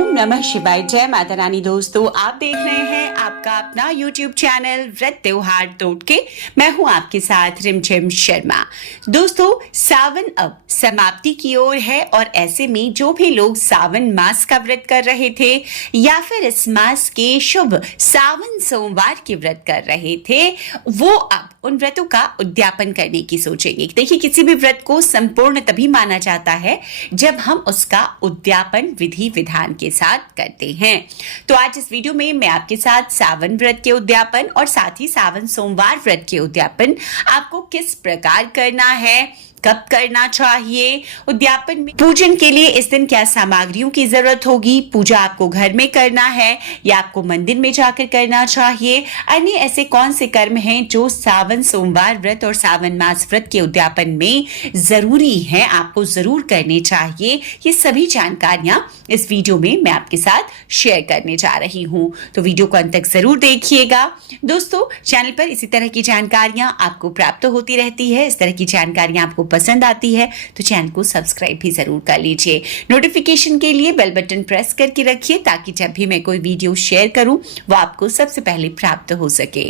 ओम नमः शिवाय। जय माता रानी। दोस्तों, आप देख रहे हैं आपका अपना YouTube चैनल व्रत त्योहार टोटके। मैं हूं आपके साथ रिमझिम शर्मा। दोस्तों, सावन अब समाप्ति की ओर है और ऐसे में जो भी लोग सावन मास का व्रत कर रहे थे या फिर इस मास के शुभ सावन सोमवार के व्रत कर रहे थे, वो अब उन व्रतों का उद्यापन करने की सोचेंगे। देखिए, किसी भी व्रत को संपूर्ण तभी माना जाता है जब हम उसका उद्यापन विधि विधान के साथ करते हैं। तो आज इस वीडियो में मैं आपके साथ सावन व्रत के उद्यापन और साथ ही सावन सोमवार व्रत के उद्यापन आपको किस प्रकार करना है, कब करना चाहिए, उद्यापन में पूजन के लिए इस दिन क्या सामग्रियों की जरूरत होगी, पूजा आपको घर में करना है या आपको मंदिर में जाकर करना चाहिए, अन्य ऐसे कौन से कर्म हैं जो सावन सोमवार व्रत और सावन मास व्रत के उद्यापन में जरूरी हैं, आपको जरूर करने चाहिए, ये सभी जानकारियां इस वीडियो में मैं आपके साथ शेयर करने जा रही हूं। तो वीडियो को अंत तक जरूर देखिएगा। दोस्तों, चैनल पर इसी तरह की जानकारियां आपको प्राप्त होती रहती है। इस तरह की जानकारियां आपको पसंद आती है तो चैनल को सब्सक्राइब भी जरूर कर लीजिए। नोटिफिकेशन के लिए बेल बटन प्रेस करके रखिए ताकि जब भी मैं कोई वीडियो शेयर करूं वो आपको सबसे पहले प्राप्त हो सके।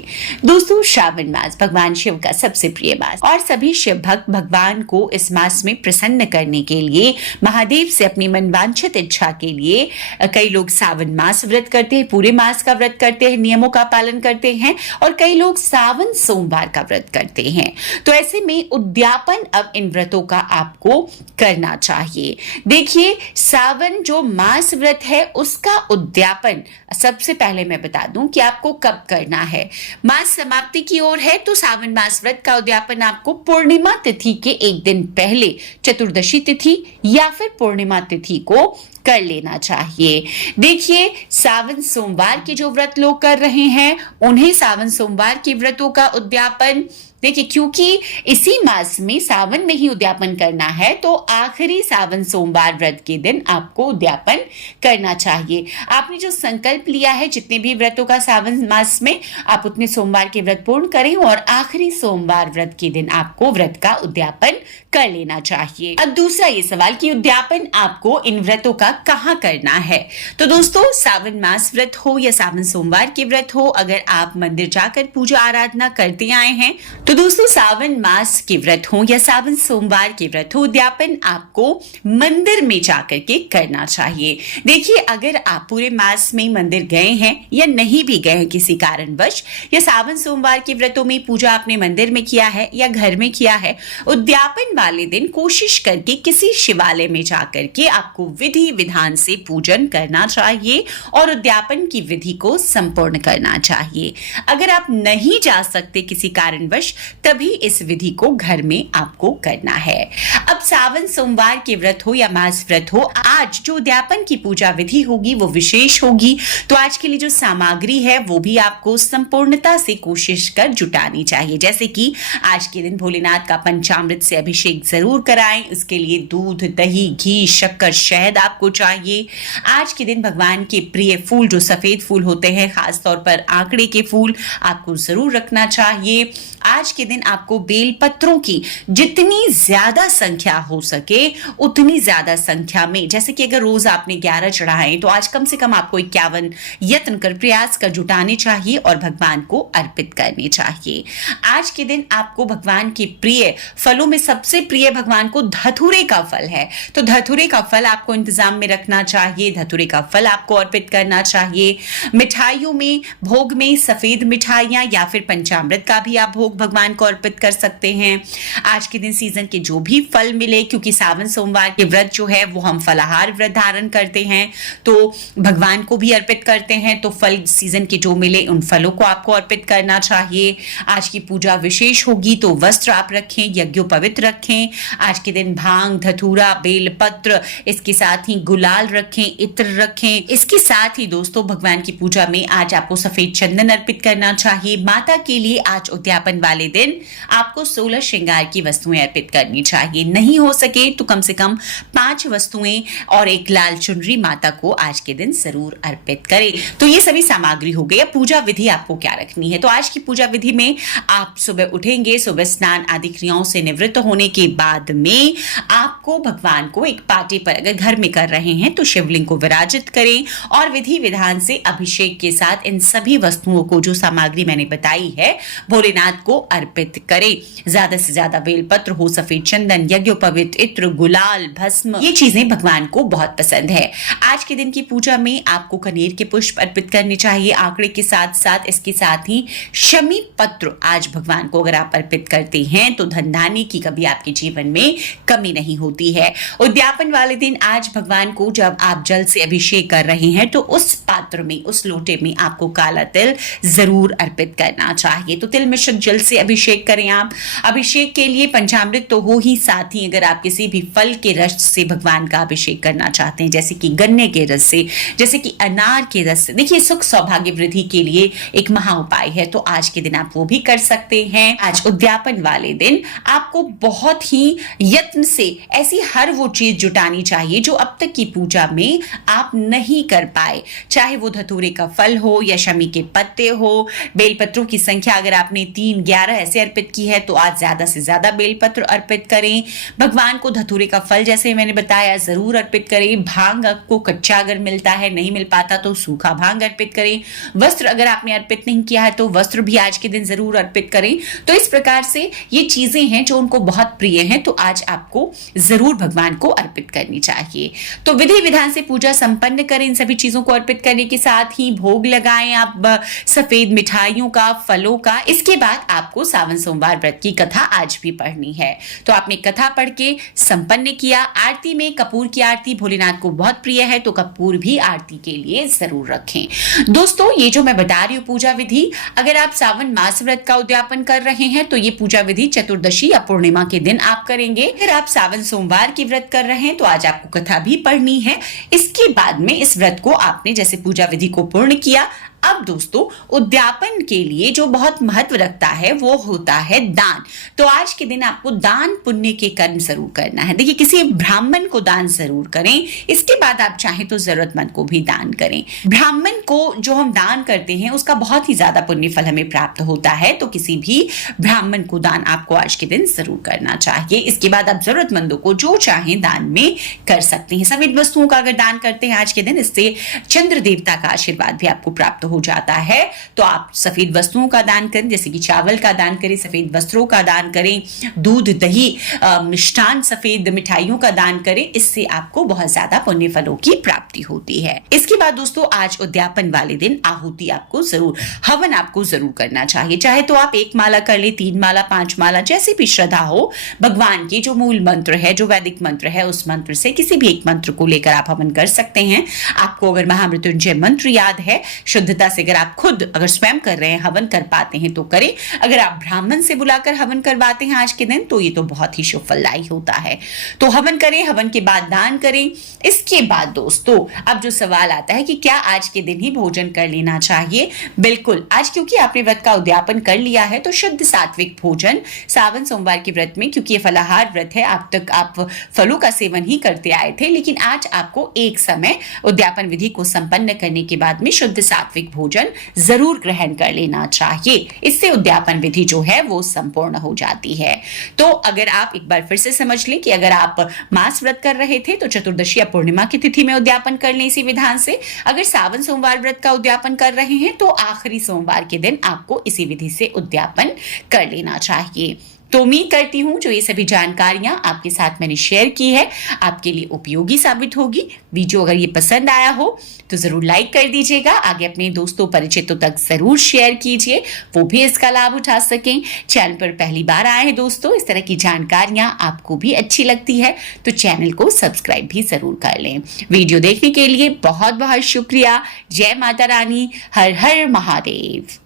दोस्तों, श्रावण मास भगवान शिव का सबसे प्रिय मास और सभी शिव भक्त भगवान को इस मास में प्रसन्न करने के लिए महादेव से अपनी मनवांछित इच्छा के लिए कई लोग सावन मास व्रत करते हैं, पूरे मास का व्रत करते हैं, नियमों का पालन करते हैं और कई लोग सावन सोमवार का व्रत करते हैं। तो ऐसे में उद्यापन अब इन व्रतों का आपको करना चाहिए। देखिए, सावन जो मास व्रत है उसका उद्यापन सबसे पहले मैं बता दूं कि आपको कब करना है। मास समाप्ति की ओर है तो सावन मास व्रत का उद्यापन आपको पूर्णिमा तिथि के एक दिन पहले, चतुर्दशी तिथि या फिर पूर्णिमा तिथि को कर लेना चाहिए। देखिए, सावन सोमवार के जो व्रत लोग कर रहे हैं उन्हें सावन सोमवार के व्रतों का उद्यापन, देखिए क्योंकि इसी मास में सावन में ही उद्यापन करना है तो आखिरी सावन सोमवार व्रत के दिन आपको उद्यापन करना चाहिए। आपने जो संकल्प लिया है जितने भी व्रतों का सावन मास में, आप उतने सोमवार के व्रत पूर्ण करें और आखिरी सोमवार व्रत के दिन आपको व्रत का उद्यापन कर लेना चाहिए। अब दूसरा ये सवाल कि उद्यापन आपको इन व्रतों का कहाँ करना है। तो दोस्तों, सावन मास व्रत हो या सावन सोमवार के व्रत हो, अगर आप मंदिर जाकर पूजा आराधना करते आए हैं तो दोस्तों सावन मास के व्रत हो या सावन सोमवार के व्रत हो, उद्यापन आपको मंदिर में जाकर के करना चाहिए। देखिए, अगर आप पूरे मास में मंदिर गए हैं या नहीं भी गए हैं किसी कारणवश, या सावन सोमवार के व्रतों में पूजा आपने मंदिर में किया है या घर में किया है, उद्यापन वाले दिन कोशिश करके किसी शिवालय में जाकर के आपको विधि विधान से पूजन करना चाहिए और उद्यापन की विधि को संपूर्ण करना चाहिए। अगर आप नहीं जा सकते किसी कारणवश, तभी इस विधि को घर में आपको करना है। अब सावन सोमवार के व्रत हो या मास व्रत हो, आज जो उद्यापन की पूजा विधि होगी वो विशेष होगी। तो आज के लिए जो सामग्री है वो भी आपको संपूर्णता से कोशिश कर जुटानी चाहिए। जैसे कि आज के दिन भोलेनाथ का पंचामृत से अभिषेक जरूर कराएं। इसके लिए दूध, दही, घी, शक्कर, शहद आपको चाहिए। आज के दिन भगवान के प्रिय फूल जो सफेद फूल होते हैं, खासतौर पर आंकड़े के फूल, आपको जरूर रखना चाहिए। आज के दिन आपको बेल पत्रों की जितनी ज्यादा संख्या हो सके उतनी ज्यादा संख्या में, जैसे कि अगर रोज आपने 11 चढ़ाए तो आज कम से कम आपको 51 यत्न कर प्रयास कर जुटाने चाहिए और भगवान को अर्पित करने चाहिए। आज के दिन आपको भगवान के प्रिय फलों में सबसे प्रिय भगवान को धतूरे का फल है, तो धतूरे का फल आपको इंतजाम में रखना चाहिए। धतूरे का फल आपको अर्पित करना चाहिए। मिठाइयों में, भोग में सफेद मिठाइयां या फिर पंचामृत का भी आप भोग भगवान को अर्पित कर सकते हैं। आज के दिन सीजन के जो भी फल मिले, क्योंकि सावन सोमवार के व्रत जो है वो हम फलाहार व्रत धारण करते हैं तो भगवान को भी अर्पित करते हैं, तो फल सीजन के जो मिले उन फलों को आपको अर्पित करना चाहिए। आज की पूजा विशेष होगी तो वस्त्र आप रखें, यज्ञोपवित रखें। आज के दिन भांग, धतूरा, बेलपत्र, इसके साथ ही गुलाल रखें, इत्र रखें। इसके साथ ही दोस्तों भगवान की पूजा में आज आपको सफेद चंदन अर्पित करना चाहिए। माता के लिए आज उद्यापन वाले दिन आपको 16 श्रृंगार की वस्तुएं अर्पित करनी चाहिए। नहीं हो सके तो कम से कम 5 वस्तुएं और एक लाल चुनरी माता को आज के दिन जरूर अर्पित करें। तो ये सभी सामग्री हो गई। अब पूजा विधि आपको क्या रखनी है, तो आज की पूजा विधि में आप सुबह उठेंगे, सुबह स्नान आदि क्रियाओं से निवृत्त होने के बाद में आपको भगवान को एक पाटे पर, अगर घर में कर रहे हैं तो शिवलिंग को विराजित करें और विधि विधान से अभिषेक के साथ इन सभी वस्तुओं को, जो सामग्री मैंने बताई है, भोलेनाथ को अर्पित करें। ज्यादा से ज्यादा बेलपत्र हो, सफेद चंदन, यज्ञोपवीत, इत्र, गुलाल, भस्म, ये चीजें भगवान को बहुत पसंद है। आज के दिन की पूजा में आपको कनेर के पुष्प अर्पित करने चाहिए आंकड़े के साथ साथ। इसके साथ ही शमी पत्र आज भगवान को अगर आप अर्पित करते हैं तो धन धान्य की कभी आपके जीवन में कमी नहीं होती है। उद्यापन वाले दिन आज भगवान को जब आप जल से अभिषेक कर रहे हैं तो उस पात्र में, उस लोटे में आपको काला तिल जरूर अर्पित करना चाहिए। तो तिल मिश्रित जल से अभिषेक करें आप। अभिषेक के लिए पंचामृत तो हो ही, साथ ही अगर आप किसी भी फल के रस से भगवान का अभिषेक करना चाहते हैं, जैसे कि गन्ने के रस से, जैसे कि अनार के रस से, देखिए सुख सौभाग्य वृद्धि के लिए एक महा उपाय है, तो आज के दिन आप वो भी कर सकते हैं। आज उद्यापन वाले दिन आपको बहुत ही यत्न से ऐसी हर वो चीज जुटानी चाहिए जो अब तक की पूजा में आप नहीं कर पाए, चाहे वो धतूरे का फल हो या शमी के पत्ते हो। बेलपत्रों की संख्या अगर आपने 3, 11 ऐसे अर्पित की है तो आज ज्यादा से ज्यादा बेलपत्र अर्पित करें। भगवान को धतूरे का फल जैसे मैंने बताया जरूर अर्पित करें। भांग आपको कच्चा अगर मिलता है, नहीं मिल पाता तो सूखा भांग अर्पित करें। वस्त्र अगर आपने अर्पित नहीं किया है तो वस्त्र भी आज के दिन जरूर अर्पित करें। तो इस प्रकार से ये चीजें हैं जो उनको बहुत प्रिय हैं, तो आज आपको जरूर भगवान को अर्पित करनी चाहिए। तो विधि विधान से पूजा संपन्न करें। इन सभी चीजों को अर्पित करने के साथ ही भोग लगाएं आप सफेद मिठाइयों का, फलों का। इसके बाद आपको सावन सोमवार व्रत की कथा आज भी पढ़नी है। तो आपने कथा पढ़ के संपन्न किया। आरती में कपूर की आरती भोलेनाथ को बहुत प्रिय है, तो कपूर भी आरती के लिए जरूर रखें। दोस्तों, ये जो मैं बता रही हूँ पूजा विधि, अगर आप सावन मास व्रत का उद्यापन कर रहे हैं तो ये पूजा विधि चतुर्दशी या पूर्णिमा के दिन आप करेंगे। अगर आप सावन सोमवार की व्रत कर रहे हैं तो आज आपको कथा भी पढ़नी है। इसके बाद में इस व्रत को आपने जैसे पूजा विधि को पूर्ण किया, अब दोस्तों उद्यापन के लिए जो बहुत महत्व रखता है वो होता है दान। तो आज के दिन आपको दान पुण्य के कर्म जरूर करना है। देखिए, किसी ब्राह्मण को दान जरूर करें। इसके बाद आप चाहें तो जरूरतमंद को भी दान करें। ब्राह्मण को जो हम दान करते हैं उसका बहुत ही ज्यादा पुण्य फल हमें प्राप्त होता है, तो किसी भी ब्राह्मण को दान आपको आज के दिन जरूर करना चाहिए। इसके बाद आप जरूरतमंदों को जो चाहें दान में कर सकते हैं। सफेद वस्तुओं का अगर दान करते हैं आज के दिन, इससे चंद्र देवता का आशीर्वाद भी आपको प्राप्त हो जाता है। तो आप सफेद वस्तुओं का दान करें, जैसे कि चावल का दान करें, सफेद वस्त्रों का दान करें, दूध, दही, मिष्टान, सफेद मिठाइयों का दान करें। इससे आपको बहुत ज्यादा पुण्य फलों की प्राप्ति होती है। इसके बाद दोस्तों, आज उद्यापन वाले दिन आहुति आपको जरूर, हवन आपको जरूर करना चाहिए। चाहे तो आप 1 माला कर ले, 3 माला, 5 माला, जैसी भी श्रद्धा हो। भगवान की जो मूल मंत्र है, जो वैदिक मंत्र है, उस मंत्र से किसी भी एक मंत्र को लेकर आप हवन कर सकते हैं। आपको अगर महामृत्युंजय मंत्र याद है, शुद्धता से अगर आप खुद अगर स्वयं कर रहे हैं, हवन कर पाते हैं तो करें। अगर आप ब्राह्मण से बुलाकर हवन करवाते हैं आज के दिन तो ये तो बहुत ही शुभ फलदायी होता है। तो हवन करें, हवन के बाद दान करें। इसके बाद दोस्तों, अब जो सवाल आता है कि क्या आज के दिन ही भोजन कर लेना चाहिए? बिल्कुल, आज क्योंकि आपने व्रत का उद्यापन कर लिया है तो शुद्ध सात्विक भोजन सावन सोमवार के व्रत में, क्योंकि ये फलाहार व्रत है, अब तक आप फलों का सेवन ही करते आए थे, लेकिन आज आपको एक समय उद्यापन विधि को संपन्न करने के बाद में शुद्ध सात्विक भोजन जरूर ग्रहण कर लेना चाहिए। इससे उद्यापन विधि जो है वो संपूर्ण हो जाती है। तो अगर आप एक बार फिर से समझ लें कि अगर आप मास व्रत कर रहे थे तो चतुर्दशी या पूर्णिमा की तिथि में उद्यापन कर लें इसी विधान से। अगर सावन सोमवार व्रत का उद्यापन कर रहे हैं तो आखिरी सोमवार के दिन आपको इसी विधि से उद्यापन कर लेना चाहिए। तो उम्मीद करती हूं जो ये सभी जानकारियां आपके साथ मैंने शेयर की है आपके लिए उपयोगी साबित होगी। वीडियो अगर ये पसंद आया हो तो जरूर लाइक कर दीजिएगा, आगे अपने दोस्तों परिचितों तक जरूर शेयर कीजिए, वो भी इसका लाभ उठा सकें। चैनल पर पहली बार आए हैं दोस्तों, इस तरह की जानकारियां आपको भी अच्छी लगती है तो चैनल को सब्सक्राइब भी जरूर कर लें। वीडियो देखने के लिए बहुत बहुत शुक्रिया। जय माता रानी, हर हर महादेव।